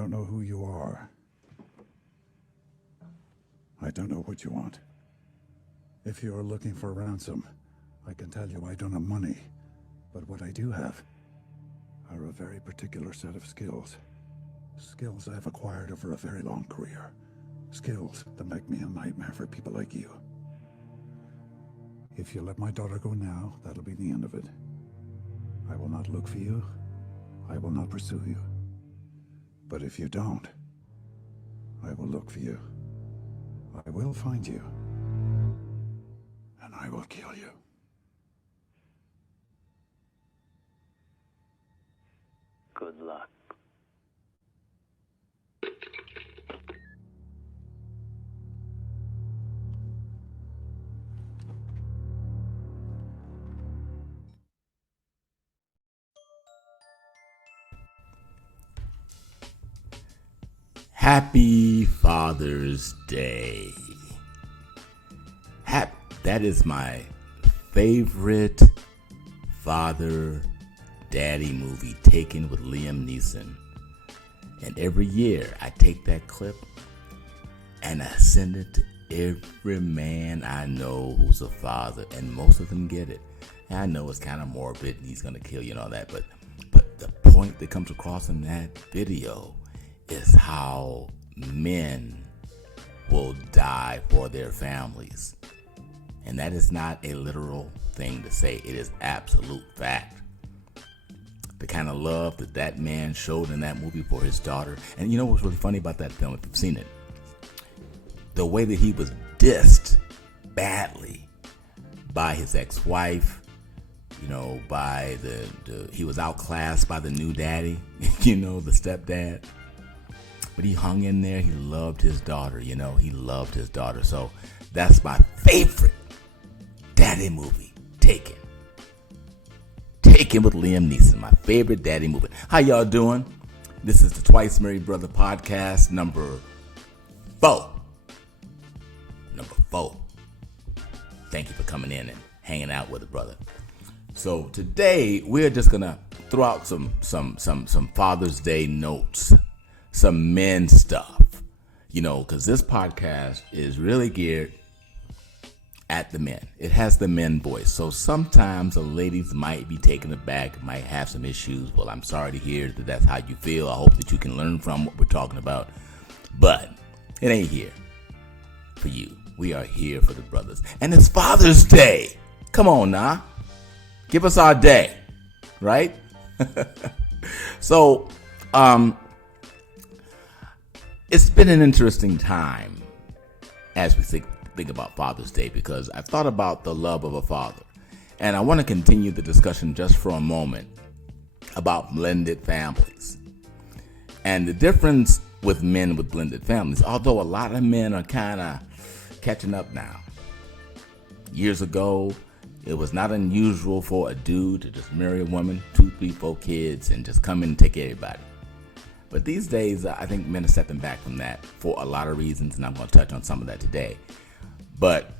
don't know who you are. I don't know what you want. If you are looking for ransom, I can tell you I don't have money. But what I do have are a very particular set of skills. Skills I've acquired over a very long career. Skills that make me a nightmare for people like you. If you let my daughter go now, that'll be the end of it. I will not look for you. I will not pursue you. But if you don't, I will look for you. I will find you. And I will kill you. Good luck. Happy Father's Day. That is my favorite father daddy movie, Taken, with Liam Neeson. And every year I take that clip and I send it to every man I know who's a father, and most of them get it. And I know it's kind of morbid and he's gonna kill you and all that, but the point that comes across in that video is how men will die for their families. And that is not a literal thing to say. It is absolute fact. The kind of love that man showed in that movie for his daughter. And you know what's really funny about that film, if you've seen it? The way that he was dissed badly by his ex-wife, by he was outclassed by the new daddy, the stepdad. But he hung in there. He loved his daughter, he loved his daughter. So that's my favorite daddy movie, Taken. Taken with Liam Neeson, my favorite daddy movie. How y'all doing? This is the Twice Married Brother podcast, number 4. Thank you for coming in and hanging out with a brother. So today we're just gonna throw out some Father's Day notes, some men stuff, because this podcast is really geared at the men. It has the men voice. So sometimes the ladies might be taken aback, might have some issues. Well, I'm sorry to hear that that's how you feel. I hope that you can learn from what we're talking about. But it ain't here for you. We are here for the brothers. And it's Father's Day. Come on now. Give us our day. Right? So, it's been an interesting time as we think about Father's Day, because I've thought about the love of a father. And I want to continue the discussion just for a moment about blended families. And the difference with men with blended families, although a lot of men are kind of catching up now. Years ago, it was not unusual for a dude to just marry a woman, 2, 3, 4 kids, and just come in and take care of everybody. But these days, I think men are stepping back from that for a lot of reasons, and I'm going to touch on some of that today. But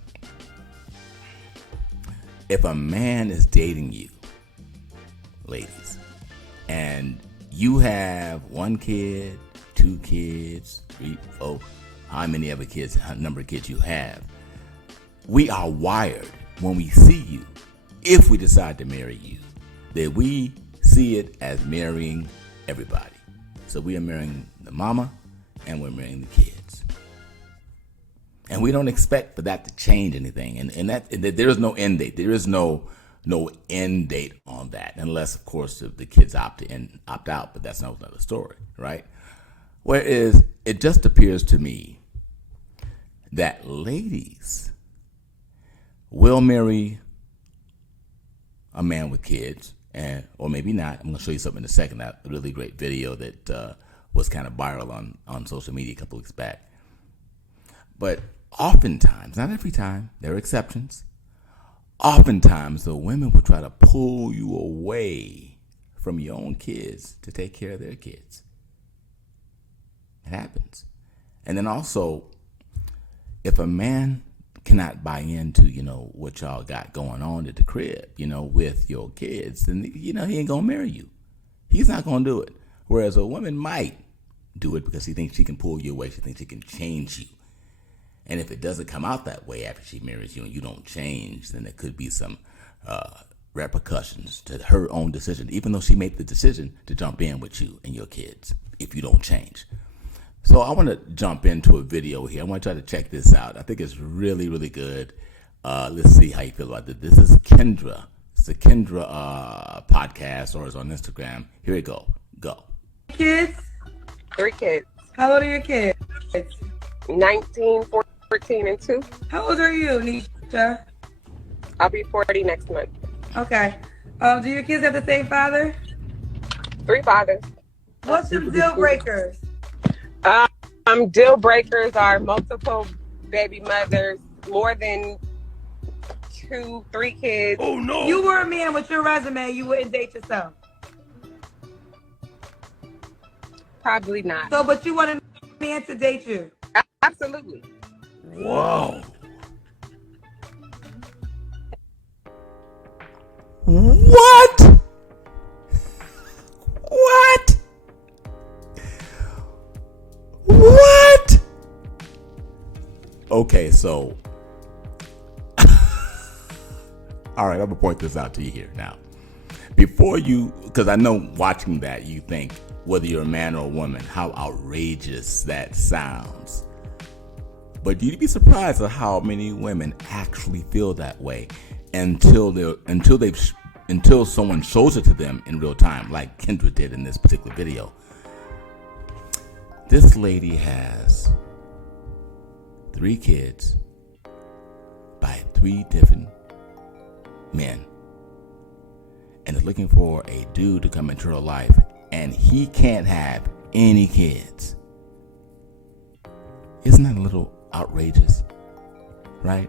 if a man is dating you, ladies, and you have 1 kid, 2 kids, 3, 4, how many other kids, number of kids you have, we are wired when we see you, if we decide to marry you, that we see it as marrying everybody. So we are marrying the mama and we're marrying the kids. And we don't expect for that to change anything. And that there is no end date. There is no end date on that, unless, of course, the kids opt out. But that's another story, right? Whereas it just appears to me that ladies will marry a man with kids, or maybe not. I'm going to show you something in a second. That really great video that was kind of viral on social media a couple weeks back. But oftentimes, not every time, there are exceptions. Oftentimes, the women will try to pull you away from your own kids to take care of their kids. It happens. And then also, if a man cannot buy into, what y'all got going on at the crib, with your kids, then, he ain't gonna marry you. He's not gonna do it. Whereas a woman might do it because she thinks she can pull you away. She thinks she can change you. And if it doesn't come out that way after she marries you and you don't change, then there could be some repercussions to her own decision, even though she made the decision to jump in with you and your kids if you don't change. So I want to jump into a video here. I want to try to check this out. I think it's really, really good. Let's see how you feel about this. This is Kendra. It's the Kendra podcast, or it's on Instagram. Here we go. Go. Kids? 3 kids. How old are your kids? 19, 14, and 2. How old are you, Nisha? I'll be 40 next month. Okay. Do your kids have the same father? 3 fathers. What's the deal breakers? Deal breakers are multiple baby mothers, more than 2, 3 kids. Oh no! You were a man with your resume, you wouldn't date yourself. Probably not. So, but you want a man to date you? Absolutely. Whoa. What? What? What? Okay, so all right, I'm gonna point this out to you here now. Before you, because I know watching that you think, whether you're a man or a woman, how outrageous that sounds. But you'd be surprised at how many women actually feel that way until someone shows it to them in real time, like Kendra did in this particular video. This lady has 3 kids by 3 different men and is looking for a dude to come into her life, and he can't have any kids. Isn't that a little outrageous? Right?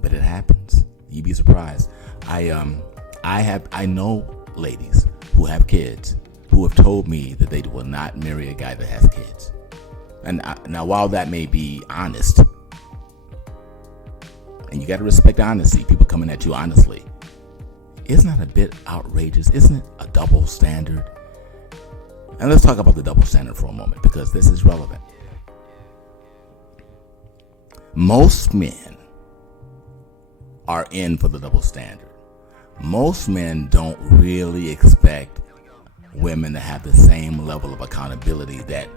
But it happens. You'd be surprised. I know ladies who have kids who have told me that they will not marry a guy that has kids. And now, while that may be honest, and you got to respect honesty, people coming at you honestly, isn't that a bit outrageous? Isn't it a double standard? And let's talk about the double standard for a moment, because this is relevant. Most men are in for the double standard. Most men don't really expect women to have the same level of accountability that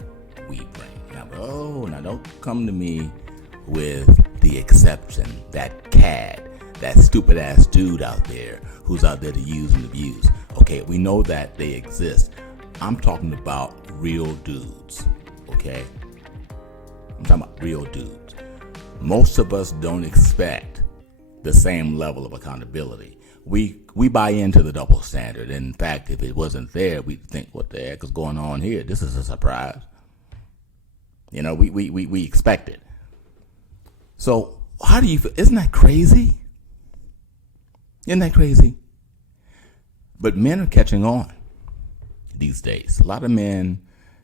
we bring. Now don't come to me with the exception, that cad, that stupid ass dude out there who's out there to use and abuse. Okay, we know that they exist. I'm talking about real dudes, okay? I'm talking about real dudes. Most of us don't expect the same level of accountability. We buy into the double standard. In fact, if it wasn't there, we'd think, what the heck is going on here? This is a surprise. You know, we expect it. So how do you feel? Isn't that crazy? Isn't that crazy? But men are catching on these days. A lot of men,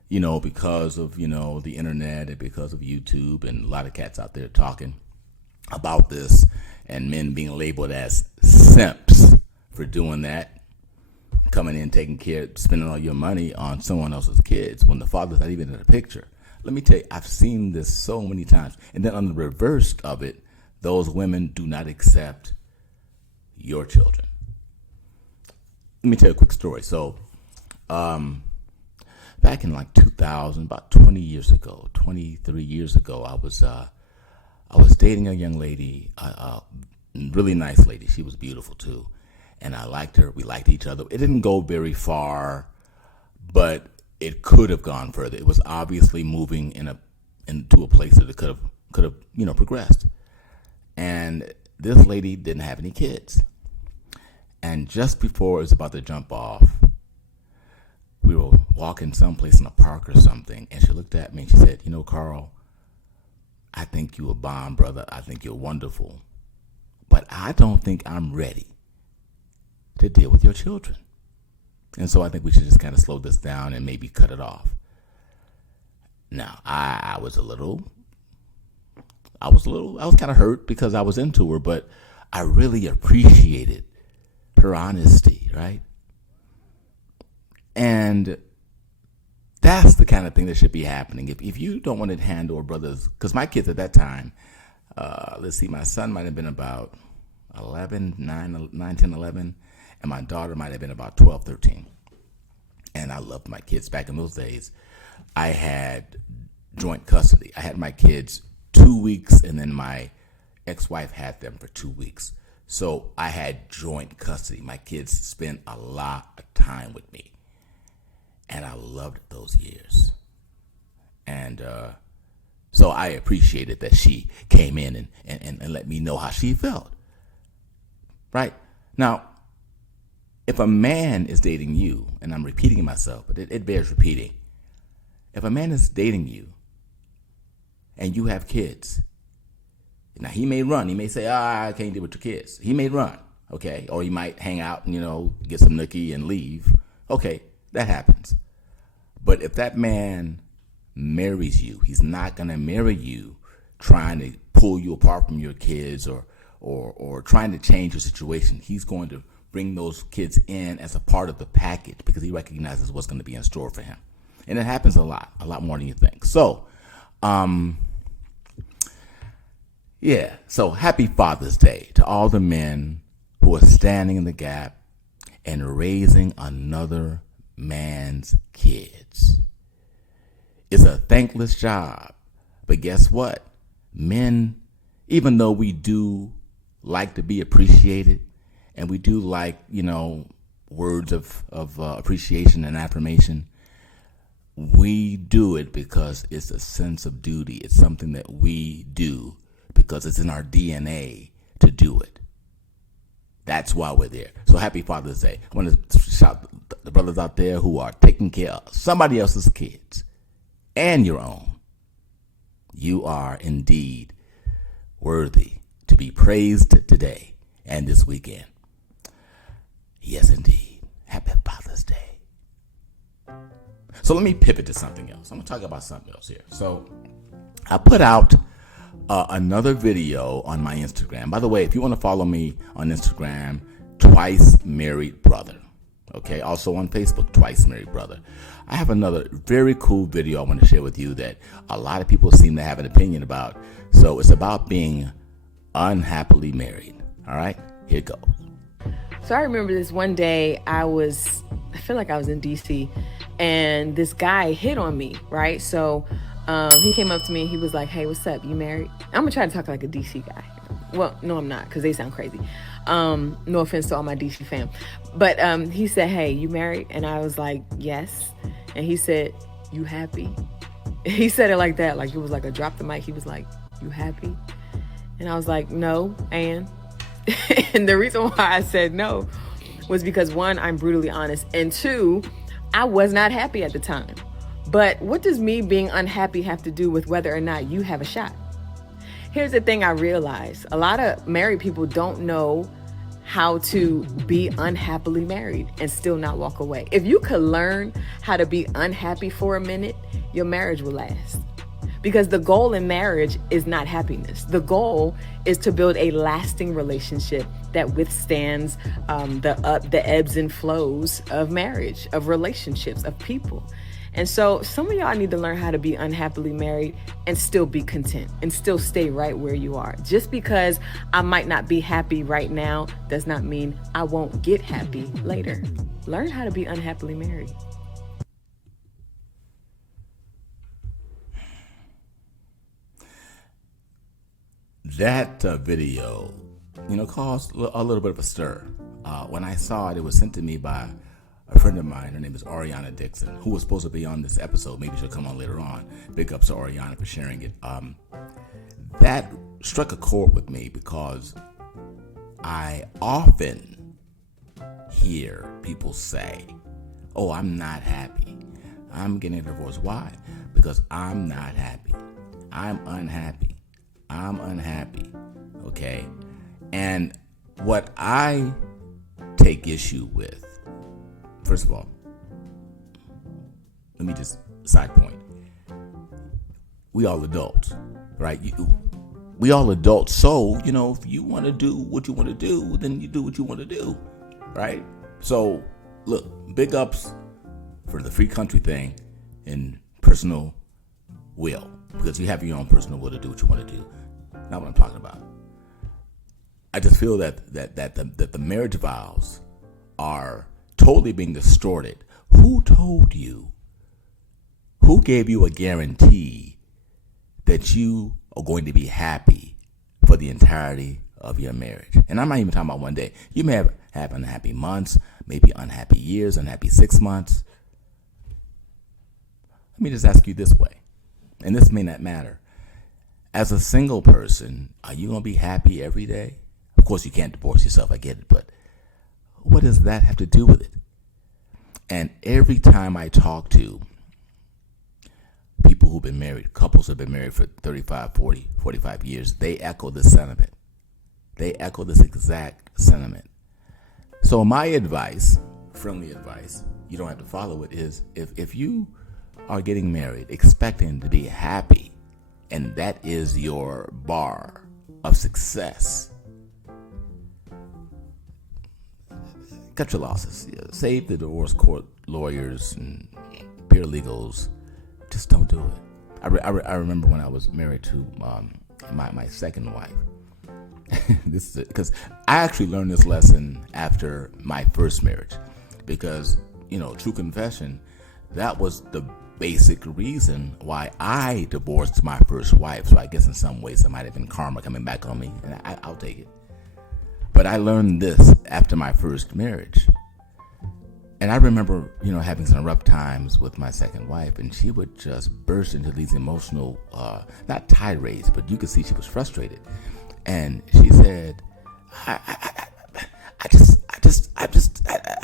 because of, the internet and because of YouTube, and a lot of cats out there talking about this, and men being labeled as simps for doing that, coming in, taking care, spending all your money on someone else's kids when the father's not even in the picture. Let me tell you, I've seen this so many times. And then on the reverse of it, those women do not accept your children. Let me tell you a quick story. So, back in like 2000, about 20 years ago, 23 years ago, I was dating a young lady, a really nice lady. She was beautiful too. And I liked her. We liked each other. It didn't go very far, but it could have gone further. It was obviously moving into a place that it could have progressed. And this lady didn't have any kids. And just before it was about to jump off, we were walking someplace in a park or something, and she looked at me and she said, Carl, I think you're a bomb, brother. I think you're wonderful. But I don't think I'm ready to deal with your children. And so I think we should just kind of slow this down and maybe cut it off. Now, I was kind of hurt because I was into her, but I really appreciated her honesty, right? And That's the kind of thing that should be happening. If you don't want to handle brothers, because my kids at that time, let's see, my son might have been about 11, 9, 10, 11, and my daughter might have been about 12, 13. And I loved my kids. Back in those days, I had joint custody. I had my kids 2 weeks, and then my ex-wife had them for 2 weeks. So I had joint custody. My kids spent a lot of time with me. And I loved those years. And so I appreciated that she came in and let me know how she felt. Right? Now, if a man is dating you, and I'm repeating myself, but it bears repeating. If a man is dating you and you have kids, now he may run. He may say, I can't deal with your kids. He may run, okay? Or he might hang out and, get some nookie and leave. Okay, that happens. But if that man marries you, he's not going to marry you trying to pull you apart from your kids or trying to change your situation. He's going to bring those kids in as a part of the package because he recognizes what's going to be in store for him. And it happens a lot more than you think. So, so happy Father's Day to all the men who are standing in the gap and raising another man's kids. It's a thankless job, but guess what? Men, even though we do like to be appreciated and we do like, words of appreciation and affirmation, we do it because it's a sense of duty. It's something that we do because it's in our DNA to do it. That's why we're there. So happy Father's Day. I want to shout the brothers out there who are taking care of somebody else's kids and your own. You are indeed worthy to be praised today and this weekend. Yes, indeed. Happy Father's Day. So let me pivot to something else. I'm going to talk about something else here. So I put out another video on my Instagram. By the way, if you want to follow me on Instagram, Twice Married Brother. Okay, also on Facebook, Twice Married Brother. I have another very cool video I want to share with you that a lot of people seem to have an opinion about. So it's about being unhappily married. All right, here it goes. So I remember this one day I feel like I was in DC and this guy hit on me, right? So he came up to me, he was like, hey, what's up, you married? I'm gonna try to talk like a DC guy. Well, no, I'm not, because they sound crazy. No offense to all my DC fam. But he said, hey, you married? And I was like, yes. And he said, you happy? He said it like that, like it was like a drop the mic. He was like, you happy? And I was like, no, and the reason why I said no was because, one, I'm brutally honest, and two, I was not happy at the time. But what does me being unhappy have to do with whether or not you have a shot? Here's the thing I realized. A lot of married people don't know how to be unhappily married and still not walk away. If you could learn how to be unhappy for a minute, your marriage will last. Because the goal in marriage is not happiness. The goal is to build a lasting relationship that withstands the ebbs and flows of marriage, of relationships, of people. And so some of y'all need to learn how to be unhappily married and still be content and still stay right where you are. Just because I might not be happy right now does not mean I won't get happy later. Learn how to be unhappily married. That video, caused a little bit of a stir. When I saw it, it was sent to me by a friend of mine. Her name is Ariana Dixon, who was supposed to be on this episode. Maybe she'll come on later on. Big ups to Ariana for sharing it. That struck a chord with me because I often hear people say, oh, I'm not happy. I'm getting a divorce. Why? Because I'm not happy. I'm unhappy. I'm unhappy. Okay? And what I take issue with, first of all, let me just side point. We all adults, right? We all adults. So, if you want to do what you want to do, then you do what you want to do, right? So, look, big ups for the free country thing. and personal will, because you have your own personal will to do what you want to do. Not what I'm talking about. I just feel that the marriage vows are totally being distorted. Who told you? Who gave you a guarantee that you are going to be happy for the entirety of your marriage? And I'm not even talking about one day. You may have unhappy months, maybe unhappy years, unhappy 6 months. Let me just ask you this way, and this may not matter. As a single person, are you going to be happy every day? Of course, you can't divorce yourself, I get it, but what does that have to do with it? And every time I talk to people who've been married, couples who've been married for 35, 40, 45 years, they echo this sentiment. They echo this exact sentiment. So my advice, friendly advice, you don't have to follow it, is if you are getting married expecting to be happy, and that is your bar of success, cut your losses. Save the divorce court lawyers and paralegals. Just don't do it. I remember when I was married to my second wife. This is because I actually learned this lesson after my first marriage, because true confession, that was the basic reason why I divorced my first wife. So I guess in some ways it might have been karma coming back on me, and I'll take it. But I learned this after my first marriage. And I remember, having some rough times with my second wife, and she would just burst into these emotional, not tirades, but you could see she was frustrated. And she said, I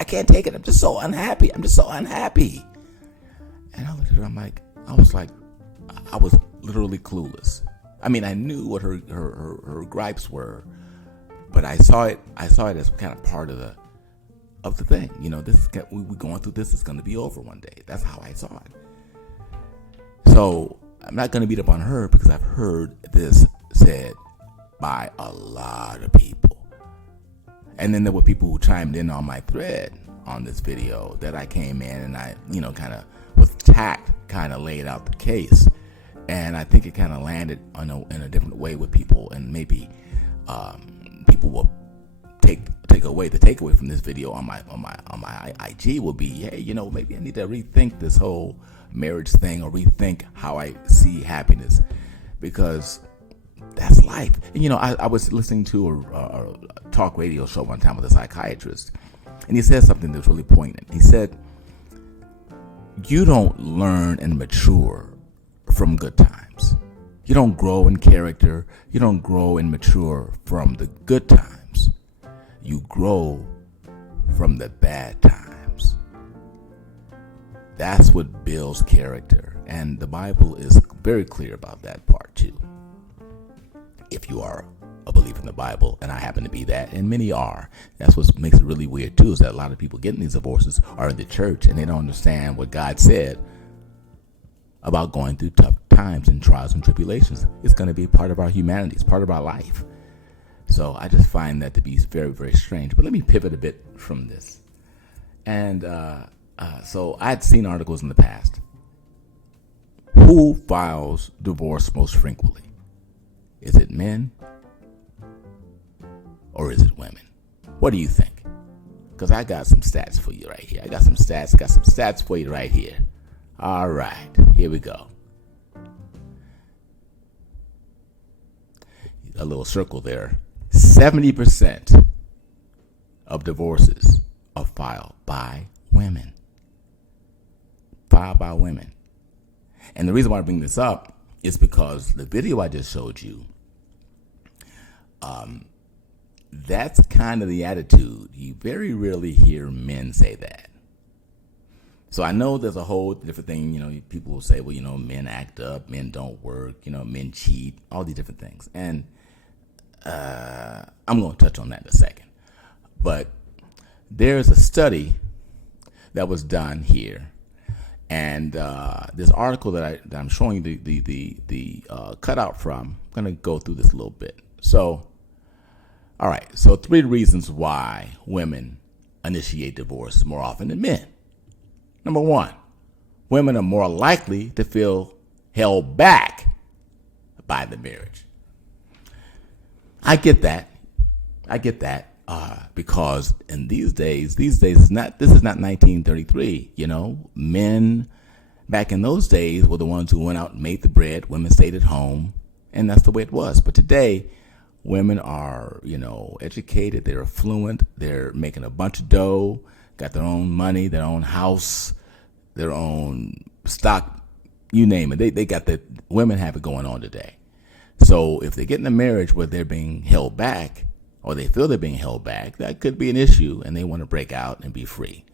can't take it. I'm just so unhappy. I'm just so unhappy. And I looked at her, I was literally clueless. I mean, I knew what her gripes were, but I saw it as kind of part of the thing. We're going through this. It's going to be over one day. That's how I saw it. So I'm not going to beat up on her, because I've heard this said by a lot of people. And then there were people who chimed in on my thread on this video that I came in and I, kind of with tact, kind of laid out the case. And I think it kind of landed in a different way with people, and maybe people will take away the takeaway from this video on my IG will be, hey, maybe I need to rethink this whole marriage thing, or rethink how I see happiness, because that's life. And I was listening to a talk radio show one time with a psychiatrist, and he said something that's really poignant. He said, you don't learn and mature from good times. You don't grow in character. You don't grow and mature from the good times. You grow from the bad times. That's what builds character. And the Bible is very clear about that part too. If you are a believer in the Bible, and I happen to be that, and many are, that's what makes it really weird too, is that a lot of people getting these divorces are in the church, and they don't understand what God said about going through tough times and trials and tribulations. It's going to be part of our humanity. It's part of our life. So I just find that to be very, very strange. But let me pivot a bit from this. And so I'd seen articles in the past. Who files divorce most frequently? Is it men or is it women? What do you think? Because I got some stats for you right here. I got some stats for you right here. All right, here we go. A little circle there. 70% of divorces are filed by women. Filed by women. And the reason why I bring this up is because the video I just showed you, that's kind of the attitude. You very rarely hear men say that. So I know there's a whole different thing, people will say, well, men act up, men don't work, men cheat, all these different things. And I'm going to touch on that in a second. But there's a study that was done here. And this article that I'm showing you the cutout from, I'm going to go through this a little bit. So, all right. So 3 reasons why women initiate divorce more often than men. Number 1, women are more likely to feel held back by the marriage. I get that. Because in these days this is not 1933. Men back in those days were the ones who went out and made the bread. Women stayed at home, and that's the way it was. But today, women are, educated. They're affluent. They're making a bunch of dough, got their own money, their own house, their own stock, you name it. They got the women have it going on today. So if they get in a marriage where they're being held back, or they feel they're being held back, that could be an issue, and they want to break out and be free.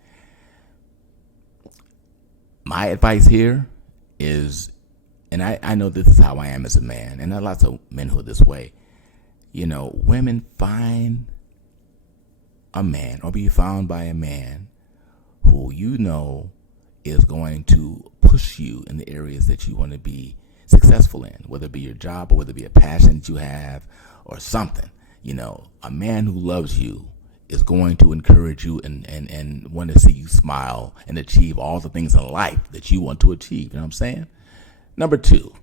My advice here is, and I know this is how I am as a man, and there are lots of men who are this way. Women find a man or be found by a man who is going to push you in the areas that you want to be successful in, whether it be your job or whether it be a passion that you have or something. A man who loves you is going to encourage you and want to see you smile and achieve all the things in life that you want to achieve. You know what I'm saying? Number two.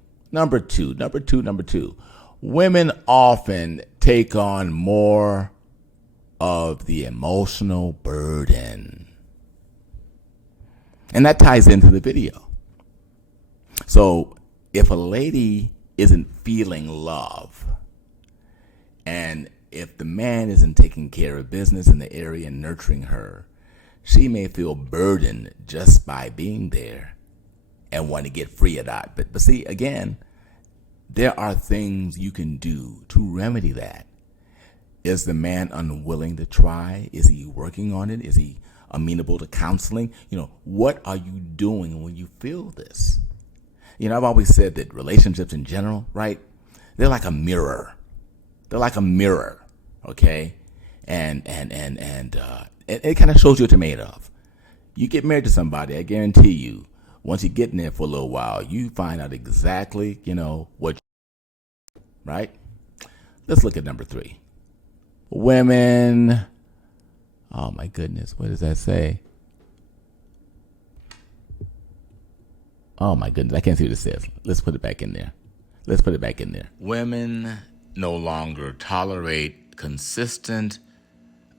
Women often take on more of the emotional burden. And that ties into the video. So if a lady isn't feeling love, and if the man isn't taking care of business in the area and nurturing her, she may feel burdened just by being there and want to get free of that. But see, again, there are things you can do to remedy that. Is the man unwilling to try? Is he working on it? Is he amenable to counseling? What are you doing when you feel this? I've always said that relationships in general, right? They're like a mirror. Okay? And it kind of shows you what you're made of. You get married to somebody, I guarantee you, once you get in there for a little while, you find out exactly, what, right? Let's look at number 3. Women, oh my goodness, what does that say? Oh my goodness, I can't see what it says. Let's put it back in there. Women no longer tolerate consistent,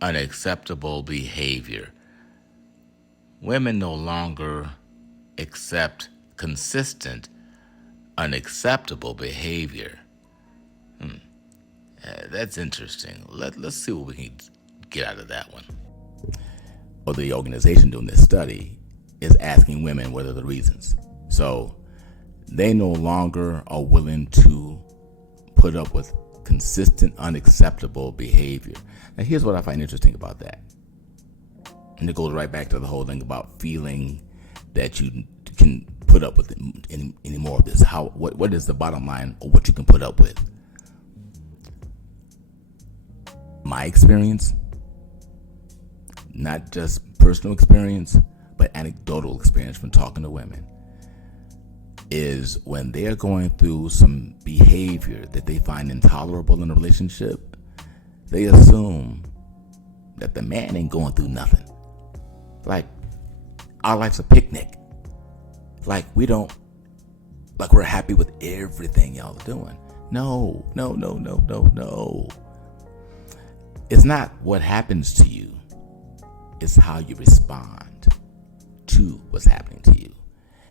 unacceptable behavior. Women no longer accept consistent, unacceptable behavior. That's interesting. Let's see what we can get out of that one. Well, the organization doing this study is asking women what are the reasons. So they no longer are willing to put up with consistent, unacceptable behavior. Now, here's what I find interesting about that. And it goes right back to the whole thing about feeling that you can put up with any more of this. What is the bottom line of what you can put up with? My experience, not just personal experience, but anecdotal experience from talking to women, is when they're going through some behavior that they find intolerable in a relationship, they assume that the man ain't going through nothing. Like, our life's a picnic. Like, we're happy with everything y'all are doing. No. It's not what happens to you. It's how you respond to what's happening to you.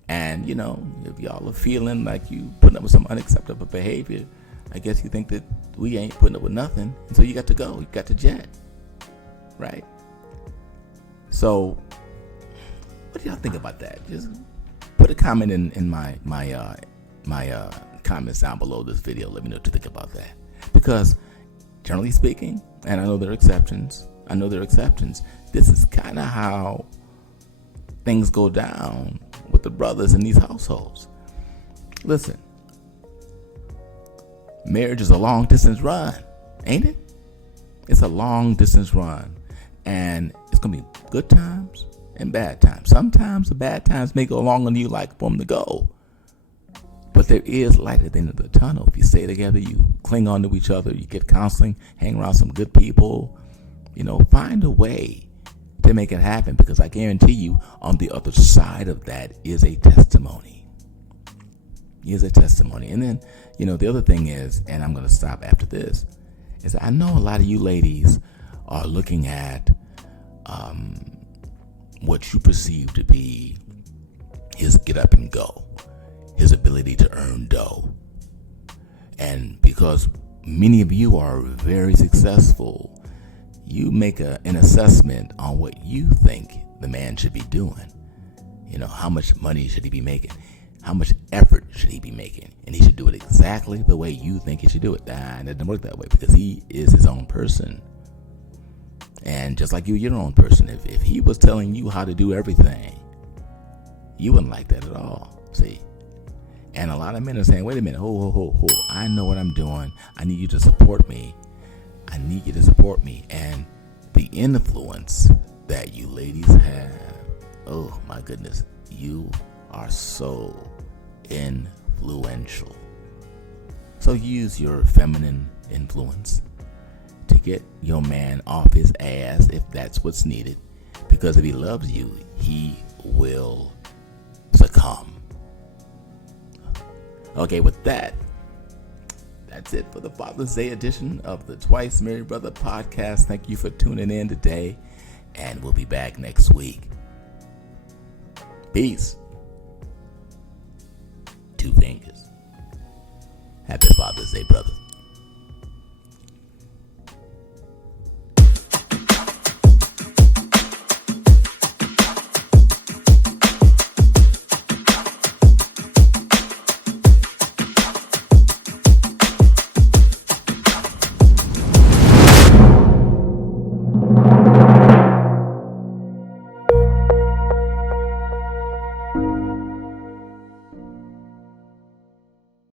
And, if y'all are feeling like you putting up with some unacceptable behavior, I guess you think that we ain't putting up with nothing. And so you got to go. You got to jet. Right? So, what do y'all think about that? Just put a comment in my comments down below this video. Let me know what you think about that. Because, generally speaking, and I know there are exceptions, this is kind of how things go down with the brothers in these households. Listen, marriage is a long distance run, ain't it? It's a long distance run, and it's gonna be good times and bad times. Sometimes the bad times may go longer than you like for them to go, but there is light at the end of the tunnel. If you stay together, you cling on to each other, you get counseling, hang around some good people, find a way to make it happen, because I guarantee you on the other side of that is a testimony. And then, the other thing is, and I'm going to stop after this, is I know a lot of you ladies are looking at what you perceive to be his get up and go, his ability to earn dough. And because many of you are very successful, you make an assessment on what you think the man should be doing. How much money should he be making? How much effort should he be making? And he should do it exactly the way you think he should do it. And it doesn't work that way, because he is his own person. And just like you're your own person, if he was telling you how to do everything, you wouldn't like that at all. See? And a lot of men are saying, wait a minute, ho, I know what I'm doing. I need you to support me. And the influence that you ladies have, oh my goodness, you are so influential. So use your feminine influence to get your man off his ass if that's what's needed, because if he loves you, he will succumb. Okay, with that, that's it for the Father's Day edition of the Twice Married Brother podcast. Thank you for tuning in today, and we'll be back next week. Peace. 2 fingers. Happy Father's Day, brothers.